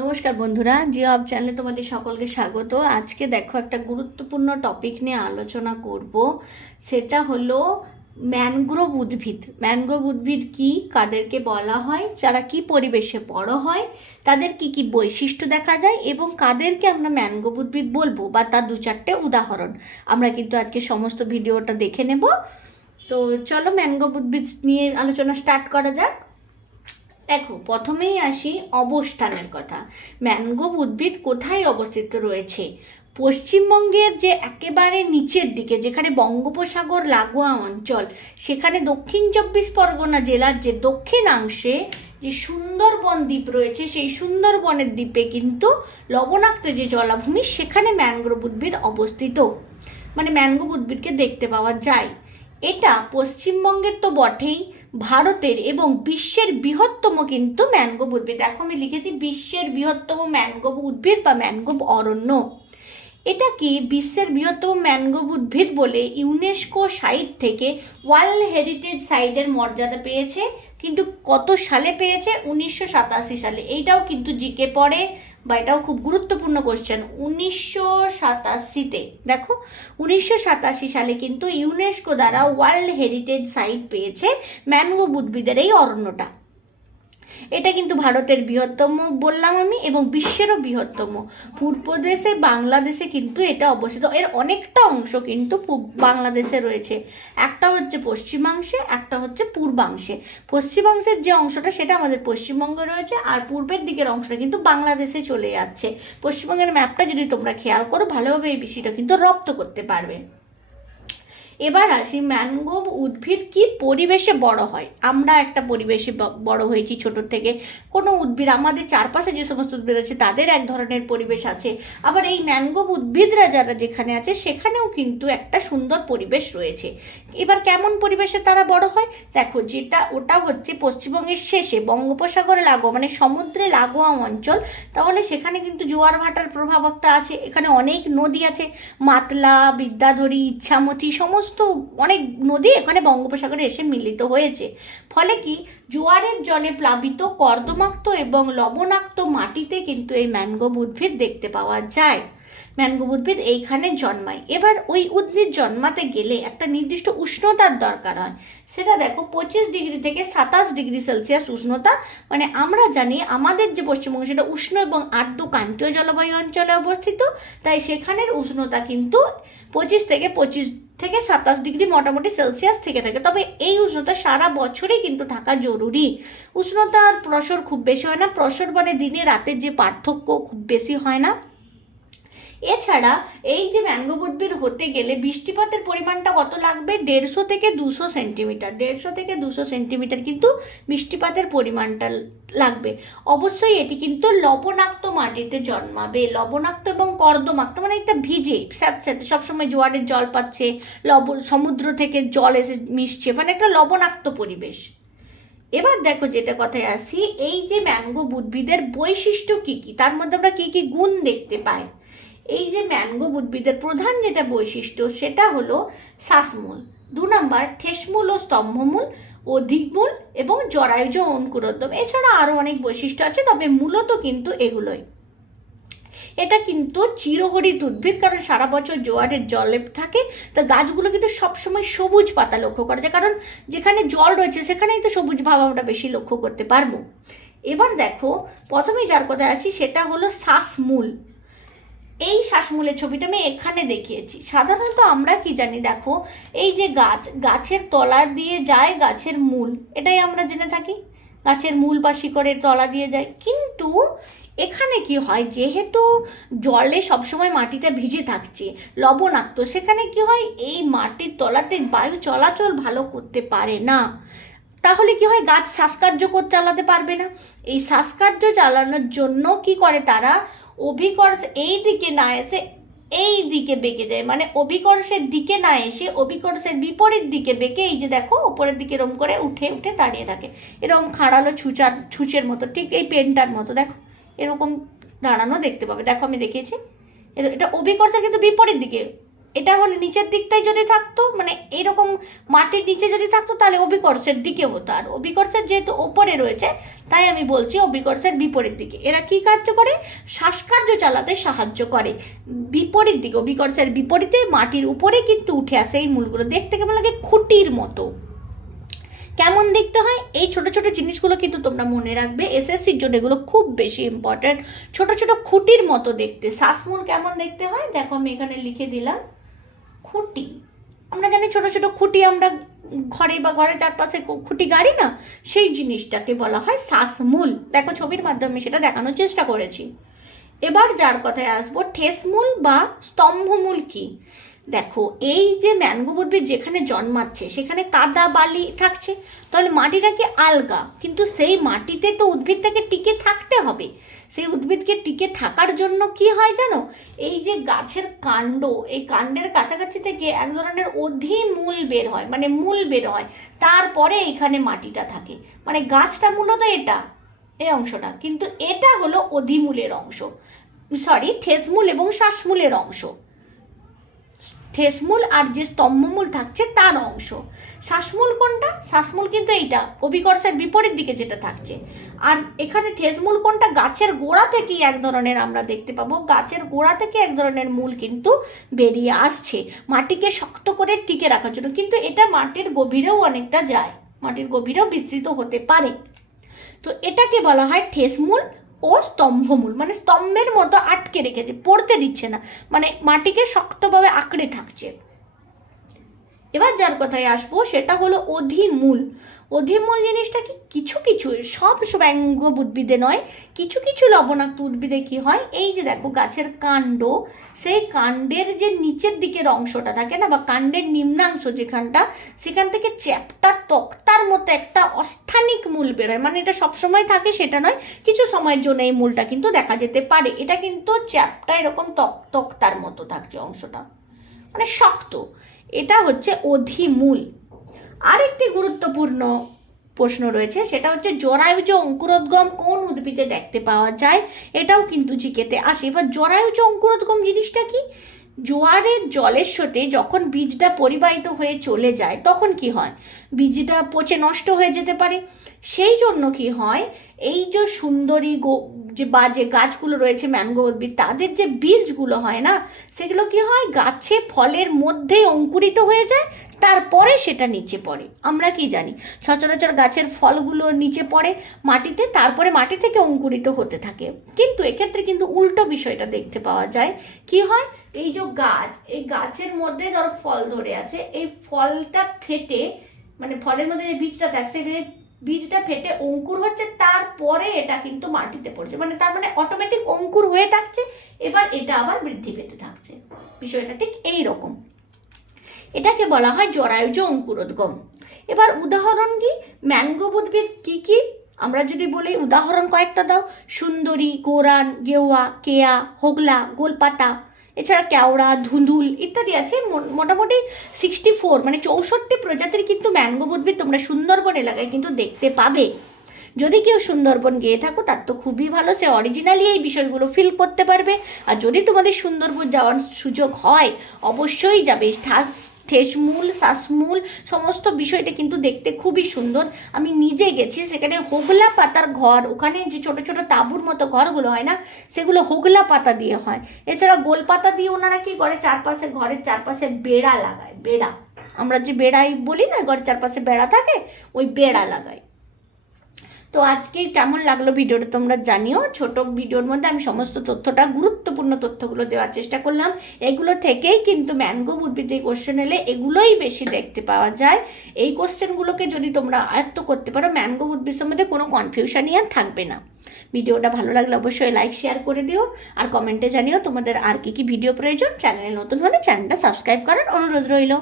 নমস্কার বন্ধুরা, জিও আপ চ্যানেলে তোমাদের সকলকে স্বাগত। আজকে দেখো একটা গুরুত্বপূর্ণ টপিক নিয়ে আলোচনা করব। সেটা হলো ম্যানগ্রোভ উদ্ভিদ। ম্যানগ্রোভ উদ্ভিদ কি, কাদেরকে বলা হয়, যারা কি পরিবেশে বড় হয়, তাদের কি কি বৈশিষ্ট্য দেখা যায় এবং কাদেরকে আমরা ম্যানগ্রোভ উদ্ভিদ বলবো, বা তার দু চারটে উদাহরণ আমরা কিন্তু আজকে সমস্ত ভিডিওটা দেখে নেব। তো চলো ম্যানগ্রোভ উদ্ভিদ নিয়ে আলোচনা স্টার্ট করা যাক। দেখো, প্রথমেই আসি অবস্থানের কথা। ম্যানগ্রোভ উদ্ভিদ কোথায় অবস্থিত রয়েছে? পশ্চিমবঙ্গের যে একেবারে নিচের দিকে, যেখানে বঙ্গোপসাগর লাগোয়া অঞ্চল, সেখানে দক্ষিণ চব্বিশ পরগনা জেলার যে দক্ষিণাংশে যে সুন্দরবন দ্বীপ রয়েছে, সেই সুন্দরবনের দ্বীপে কিন্তু লবণাক্ত যে জলাভূমি, সেখানে ম্যানগ্রোভ উদ্ভিদ অবস্থিত। মানে ম্যানগ্রোভ উদ্ভিদকে দেখতে পাওয়া যায়। এটা পশ্চিমবঙ্গের তো বটেই, ভারতের এবং বিশ্বের বৃহত্তম কিন্তু ম্যানগ্রোভ উদ্ভিদ। দেখো আমি লিখেছি বিশ্বের বৃহত্তম ম্যানগ্রোভ উদ্ভিদ বা ম্যানগ্রোভ অরণ্য। এটা কি বিশ্বের বৃহত্তম ম্যানগ্রোভ উদ্ভিদ বলে ইউনেস্কো সাইট থেকে ওয়ার্ল্ড হেরিটেজ সাইটের মর্যাদা পেয়েছে। কিন্তু কত সালে পেয়েছে? 1987 সালে। এইটাও কিন্তু জিকে পড়ে, বা এটাও খুব গুরুত্বপূর্ণ কোশ্চেন। 1987-তে দেখো, 1987 সালে কিন্তু ইউনেস্কো দ্বারা ওয়ার্ল্ড হেরিটেজ সাইট পেয়েছে ম্যানগ্রোভ উদ্ভিদের এই অরণ্যটা। এটা কিন্তু ভারতের বৃহত্তম বললাম আমি, এবং বিশ্বেরও বৃহত্তম। পূর্ব দেশে বাংলাদেশে কিন্তু এটা অবস্থিত। এর অনেকটা অংশ কিন্তু বাংলাদেশে রয়েছে। একটা হচ্ছে পশ্চিমাংশে, একটা হচ্ছে পূর্বাংশে। পশ্চিমাংশের যে অংশটা সেটা আমাদের পশ্চিমবঙ্গে রয়েছে, আর পূর্বের দিকের অংশটা কিন্তু বাংলাদেশে চলে যাচ্ছে। পশ্চিমবঙ্গের ম্যাপটা যদি তোমরা খেয়াল করো, ভালোভাবে এই বিষয়টা কিন্তু রপ্ত করতে পারবে। এবার আসি, ম্যানগ্রোভ উদ্ভিদ কি পরিবেশে বড় হয়। আমরা একটা পরিবেশে বড় হয়েছি ছোট থেকে। কোনো উদ্ভিদ, আমাদের চারপাশে যে সমস্ত উদ্ভিদ আছে তাদের এক ধরনের পরিবেশ আছে, আবার এই ম্যানগ্রোভ উদ্ভিদরা যারা যেখানে আছে সেখানেও কিন্তু একটা সুন্দর পরিবেশ রয়েছে। এবার কেমন পরিবেশে তারা বড় হয়? দেখো, ওটা হচ্ছে পশ্চিমবঙ্গের শেষে বঙ্গোপসাগরে লাগোয়া, মানে সমুদ্রে লাগোয়া অঞ্চল। তাহলে সেখানে কিন্তু জোয়ার ভাটার প্রভাব একটা আছে। এখানে অনেক নদী আছে, মাতলা, বিদ্যাধরী, ইচ্ছামতি, সমস্ত অনেক নদী এখানে বঙ্গোপসাগরে এসে মিলিত হয়েছে। ফলে কি, জোয়ারের জলে প্লাবিত কর্দমাক্ত এবং লবণাক্ত মাটিতে কিন্তু এই ম্যানগ্রোভ উদ্ভিদ দেখতে পাওয়া যায়। ম্যানগ্রোভ উদ্ভিদ এইখানে জন্মায়। এবার ওই উদ্ভিদ জন্মাতে গেলে একটা নির্দিষ্ট উষ্ণতার দরকার হয়। সেটা দেখো, 25 ডিগ্রি থেকে 27 ডিগ্রি সেলসিয়াস উষ্ণতা। মানে আমরা জানি আমাদের যে পশ্চিমবঙ্গ, সেটা উষ্ণ এবং আর্দ্র ক্রান্তীয় জলবায়ু অঞ্চলে অবস্থিত। তাই সেখানের উষ্ণতা কিন্তু 25 থেকে 27 ডিগ্রি মোটামুটি সেলসিয়াস থেকে থাকে। তবে এই উষ্ণতা সারা বছরই কিন্তু থাকা জরুরি। উষ্ণতার প্রসর খুব বেশি হয় না। প্রসর মানে দিনে রাতের যে পার্থক্য, খুব বেশি হয় না। এছাড়া এই যে ম্যানগ্রোভ উদ্ভিদ হতে গেলে বৃষ্টিপাতের পরিমাণটা কত লাগবে? 150 থেকে 200 সেন্টিমিটার। 150 থেকে 200 সেন্টিমিটার কিন্তু বৃষ্টিপাতের পরিমাণটা লাগবে। অবশ্যই এটি কিন্তু লবণাক্ত মাটিতে জন্মাবে। লবণাক্ত এবং কর্দমাক্ত মানে একটা ভিজে স্যাঁতস্যাঁতে, সবসময় জোয়ারের জল পাচ্ছে, সমুদ্র থেকে জল এসে মিশছে, মানে একটা লবণাক্ত পরিবেশ। এবার দেখো, যেটা কথায় আসি, এই যে ম্যানগ্রোভ উদ্ভিদের বৈশিষ্ট্য কি কি, তার মধ্যে আমরা কি কি গুণ দেখতে পাই। এই যে ম্যানগ্রোভ উদ্ভিদের প্রধান যেটা বৈশিষ্ট্য, সেটা হলো শ্বাসমূল। 2 নম্বর, ঠেসমূল ও স্তম্ভমূল, অধিকমূল এবং জরায়ুজ অঙ্কুরোদ্গম। এছাড়া আরও অনেক বৈশিষ্ট্য আছে, তবে মূলত কিন্তু এগুলোই। এটা কিন্তু চিরহরিত উদ্ভিদ, কারণ সারা বছর জোয়ারের জলে থাকে। তা গাছগুলো কিন্তু সবসময় সবুজ পাতা লক্ষ্য করা যায়, কারণ যেখানে জল রয়েছে সেখানেই তো সবুজ ভাব আমরা বেশি লক্ষ্য করতে পারবো। এবার দেখো, প্রথমেই যার কথা আছি সেটা হলো শ্বাসমূল। এই শ্বাসমূলের ছবিটা আমি এখানে দেখিয়েছি। সাধারণত আমরা কি জানি, দেখো এই যে গাছের তলা দিয়ে যায় গাছের মূল, এটাই আমরা জেনে থাকি। গাছের মূল বা শিকড়ের তলা দিয়ে যায়। কিন্তু এখানে কি হয়, যেহেতু জলে সবসময় মাটিটা ভিজে থাকছে, লবণাক্ত, সেখানে কি হয়, এই মাটির তলাতে বায়ু চলাচল ভালো করতে পারে না। তাহলে কি হয়, গাছ শ্বাসকার্য চালাতে পারবে না। এই শ্বাসকার্য চালানোর জন্য কি করে তারা, অভিকর্ষ এই দিকে না এসে এই দিকে বেঁকে যায়। মানে অভিকর্ষের দিকে না এসে অভিকর্ষের বিপরীত দিকে বেঁকে, এই যে দেখো ওপরের দিকে এরম করে উঠে উঠে দাঁড়িয়ে থাকে, এরকম খাড়ালো ছুঁচের মতো, ঠিক এই পেনটার মতো দেখো এরকম দাঁড়ানো দেখতে পাবে। দেখো আমি দেখিয়েছি, এটা অভিকর্ষের কিন্তু বিপরীত দিকে এটা হলে নিচের দিকটাই যদি থাকতো, মানে এরকম মাটির নিচে যদি থাকতো তাহলে অভিকর্ষের দিকে হতো। আর অভিকর্ষের যেহেতু ওপরে রয়েছে তাই আমি বলছি অভিকর্ষের বিপরীত দিকে। এরা কি কার্য করে? শ্বাসকার্য চালাতে সাহায্য করে। বিপরীত দিকে, অভিকর্ষের বিপরীতে মাটির উপরে কিন্তু উঠে আসে এই মূলগুলো। দেখতে কেমন লাগে? খুঁটির মতো। কেমন দেখতে হয়? এই ছোট ছোট জিনিসগুলো কিন্তু তোমরা মনে রাখবে, এসএসসির জন্য এগুলো খুব বেশি ইম্পর্টেন্ট। ছোট ছোট খুঁটির মতো দেখতে। শ্বাসমূল কেমন দেখতে হয় দেখো, আমি এখানে লিখে দিলাম খুঁটি। আমরা জানি ছোট ছোট খুঁটি আমরা ঘরে বা ঘরের চারপাশে খুঁটি গাড়ি না, সেই জিনিসটাকে বলা হয় শ্বাসমূল। দেখো ছবির মাধ্যমে সেটা দেখানোর চেষ্টা করেছি। এবার যার কথায় আসবো, ঠেসমূল বা স্তম্ভমূল কি? দেখো এই যে ম্যানগ্রোভ উদ্ভিদ যেখানে জন্মাচ্ছে সেখানে কাদা বালি থাকছে, তাহলে মাটিটা কি আলগা, কিন্তু সেই মাটিতে তো উদ্ভিদটাকে টিকে থাকতে হবে। সেই উদ্ভিদকে টিকে থাকার জন্য কি হয় জানো? এই যে গাছের কাণ্ড, এই কাণ্ডের কাছাকাছি থেকে এক ধরনের অধিমূল বের হয়, মানে মূল বের হয়, তারপরে এখানে মাটিটা থাকে। মানে গাছটা মূলত এটা, এই অংশটা, কিন্তু এটা হলো অধিমূলের অংশ, সরি ঠেসমূল এবং শ্বাসমূলের অংশ। ঠেসমূল আর যে স্তম্ভমূল থাকছে তার অংশ। শ্বাসমূল কোনটা? শ্বাসমূল কিন্তু এইটা অভিকর্ষের বিপরীত দিকে যেটা থাকছে। আর এখানে ঠেসমূল কোনটা? গাছের গোড়া থেকেই এক ধরনের আমরা দেখতে পাবো, গাছের গোড়া থেকে এক ধরনের মূল কিন্তু বেরিয়ে আসছে মাটিকে শক্ত করে টিকে রাখার জন্য। কিন্তু এটা মাটির গভীরেও অনেকটা যায়, মাটির গভীরেও বিস্তৃত হতে পারে। তো এটাকে বলা হয় ঠেসমূল ও স্তম্ভমূল। মানে স্তম্ভের মতো আটকে রেখেছে, পড়তে দিচ্ছে না, মানে মাটিকে শক্তভাবে আঁকড়ে থাকছে। এবার যার কথায় আসবো সেটা হলো অধিমূল। অধিমূল জিনিসটা কি? কিছু কিছু, সব ম্যানগ্রোভ উদ্ভিদে নয়, কিছু কিছু লবণাক্ত উদ্ভিদে কি হয়, এই যে দেখো গাছের কাণ্ড, সেই কাণ্ডের যে নিচের দিকের অংশটা থাকে না, বা কাণ্ডের নিম্নাংশ যেখানটা, সেখান থেকে চ্যাপ্টা তক্তার মতো একটা অস্থানিক মূল বেরোয়। মানে এটা সবসময় থাকে সেটা নয়, কিছু সময়ের জন্য এই মূলটা কিন্তু দেখা যেতে পারে। এটা কিন্তু চ্যাপ্টা এরকম তক্তার মতো থাকছে অংশটা, মানে শক্ত। এটা হচ্ছে অধিমূল। আরেকটি গুরুত্বপূর্ণ প্রশ্ন রয়েছে, সেটা হচ্ছে জরায়ুজ অঙ্কুরোদ্গম কোন উদ্ভিদে দেখতে পাওয়া যায়? এটাও কিন্তু জিকেতে আসে। এবার জরায়ুজ অঙ্কুরোদ্গম জিনিসটা কি? জোয়ারের জলের সাথে যখন বীজটা পরিবাহিত হয়ে চলে যায় তখন কি হয়? বীজটা পচে নষ্ট হয়ে যেতে পারে। সেই জন্য কি হয়, এই যে সুন্দরী বা যে গাছগুলো রয়েছে ম্যানগ্রোভ উদ্ভিদ, তাদের যে বীজগুলো হয় না, সেগুলো কি হয়, গাছে ফলের মধ্যেই অঙ্কুরিত হয়ে যায়, তারপরে সেটা নিচে পড়ে। আমরা কি জানি, সচরাচর গাছের ফলগুলো নিচে পড়ে মাটিতে, তারপরে মাটি থেকে অঙ্কুরিত হতে থাকে। কিন্তু এক্ষেত্রে কিন্তু উল্টো বিষয়টা দেখতে পাওয়া যায়। কি হয়, এই যে গাছ, এই গাছের মধ্যে ধরো ফল ধরে আছে, এই ফলটা ফেটে, মানে ফলের মধ্যে যে বীজটা থাকছে, বীজটা ফেটে অঙ্কুর হচ্ছে, তারপরে এটা কিন্তু মাটিতে পড়ছে। মানে তার মানে অটোমেটিক অঙ্কুর হয়ে থাকছে, এবার এটা আবার বৃদ্ধি পেতে থাকছে। বিষয়টা ঠিক এই রকম। এটাকে বলা হয় জরায়ুজ অঙ্কুরোদ্গম। এবার উদাহরণ কি, ম্যানগ্রোভ উদ্ভিদ কি কি আমরা যদি বলি, উদাহরণ কয়েকটা দাও। সুন্দরী, গোরান, গেওয়া, কেয়া, হোগলা, গোলপাতা, এছাড়া কেওড়া, ধুন্দুল ইত্যাদি আছে। মোটামুটি 64 মানে 64 প্রজাতির কিন্তু ম্যানগ্রোভ উদ্ভিদ তোমরা সুন্দরবন এলাকায় কিন্তু দেখতে পাবে। যদি কেউ সুন্দরবন গিয়ে থাকো তার তো খুবই ভালো, সে অরিজিনালি এই বিষয়গুলো ফিল করতে পারবে। আর যদি তোমাদের সুন্দরবন যাওয়ার সুযোগ হয় অবশ্যই যাবে। ঠেসমূল, শ্বাসমূল সমস্ত বিষয়টা কিন্তু দেখতে খুবই সুন্দর। আমি নিজে গেছি, সেখানে হোগলা পাতার ঘর, ওখানে যে ছোট ছোট তাঁবুর মতো ঘরগুলো হয় না, সেগুলো হোগলা পাতা দিয়ে হয়। এছাড়া গোল পাতা দিয়ে ওনারা কি করে, চারপাশে, ঘরের চারপাশে বেড়া লাগায়। বেড়া, আমরা যে বেড়াই বলি না, ঘরের চারপাশে বেড়া থাকে, ওই বেড়া লাগায়। তো আজকে কেমন লাগলো ভিডিওটা তোমরা জানিও। ছোট ভিডিওর মধ্যে আমি সমস্ত তথ্যটা, গুরুত্বপূর্ণ তথ্যগুলো দেওয়ার চেষ্টা করলাম। এগুলো থেকেই কিন্তু ম্যানগ্রোভ উদ্ভিদে কোশ্চেন এলে এগুলোই বেশি দেখতে পাওয়া যায়। এই কোশ্চেনগুলোকে যদি তোমরা আয়ত্ত করতে পারো, ম্যানগ্রোভ উদ্ভিদ সম্বন্ধে কোনো কনফিউশনই আর থাকবে না। ভিডিওটা ভালো লাগলে অবশ্যই লাইক শেয়ার করে দিও, আর কমেন্টে জানিও তোমাদের আর কি কি ভিডিও প্রয়োজন। চ্যানেলে নতুন হলে চ্যানেলটা সাবস্ক্রাইব করার অনুরোধ রইল।